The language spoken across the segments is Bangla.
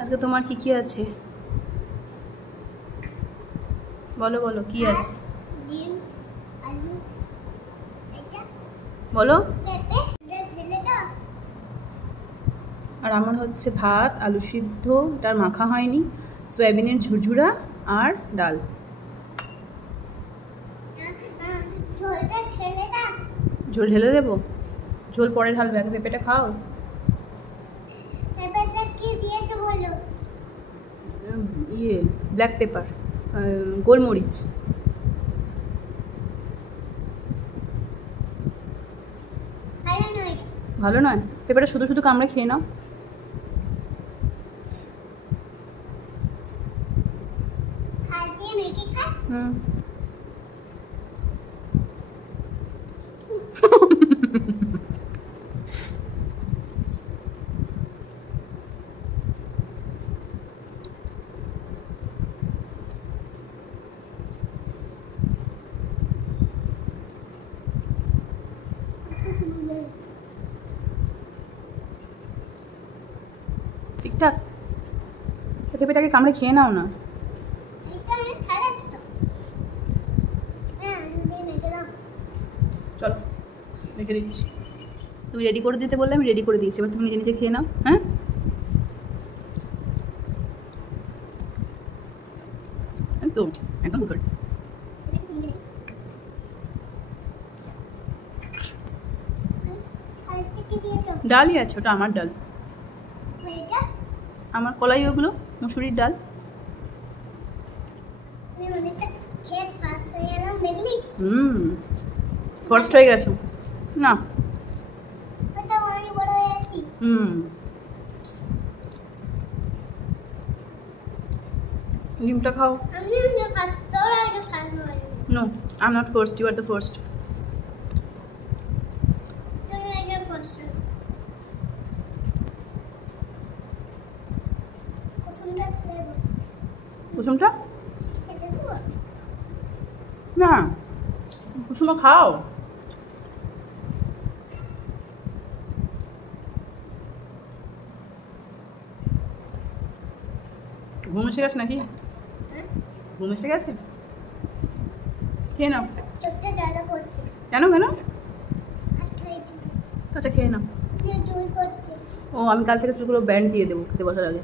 আজকে তোমার কি কি আছে বলো বলো কি আছে ডিম আলু এটা বলো পেঁপে ঢেলে দাও। আর আমার হচ্ছে ভাত আলু সিদ্ধ তার মাখা হয়নি সয়াবিনের ঝুরঝুরা আর ডাল ঝোলটা ঢেলে দাও। ঝোল ঢেলে দেবো ঝোল পরে ঢালবে আগে পেঁপেটা খাও পেঁপেটা কি দিয়েছো বলো। ইয়ে ব্ল্যাক পেপার গোলমরিচ ভালো নয় ভালো নয় পেঁপেটা শুধু শুধু কামড়ে খেয়ে নাও হাত দিয়ে মেখে খায়। হুম ঠিকঠাক পেঁপেটাকে কামড়ে খেয়ে নাও না এটা আমি ছাড়াচ্ছি তো। হ্যাঁ আলু দিয়ে মেখে দাও। চলো রেখে দিচ্ছি তুমি রেডি করে দিতে বললে আমি রেডি করে দিয়েছি এবার তুমি নিজে নিজে খেয়ে নাও হ্যাঁ একদম একদম গুড আরেকটা কি দিয়েছো। ডালই আছে ওটা আমার ডাল এটা আমার কলাই ওগুলো মুসুরির ডাল আমি অনেকটা খেয়ে ফার্স্ট হয়ে গেলাম দেখলি। ফার্স্ট হয়ে গেছো না ওটা অনেক বড় হয়ে আছি। ডিমটা খাও আমি আগে ফার্স্ট তোর আগে ফার্স্ট হয়ে no I am not first you are the first তোর আগে ফার্স্ট কুসুমটা খেয়ে দেবো। কুসুমটা খেতে দেবো। না কুসুমটা খাও ঘুম এসে গেছে নাকি হ্যাঁ ঘুম এসে গেছে খেয়ে নাও চোখটা জ্বালা করছে। কেন কেন হাত খাইছি আচ্ছা খেয়ে নাও চুল করছে। ও আমি কাল থেকে চুলগুলো ব্যান্ড দিয়ে দেবো খেতে বসার আগে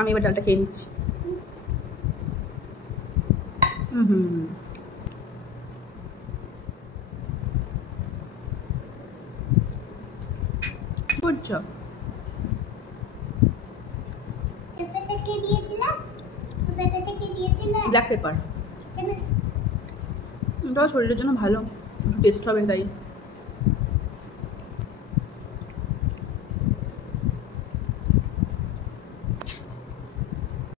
আমি এবার ডালটা খেয়ে নিচ্ছি গুড জব পেঁপেটা কে দিয়েছিলে। পেঁপেটা কে দিয়েছিলে। ব্ল্যাক পেপার কেন ওটাও শরীরের জন্য ভালো একটু টেস্ট হবে তাই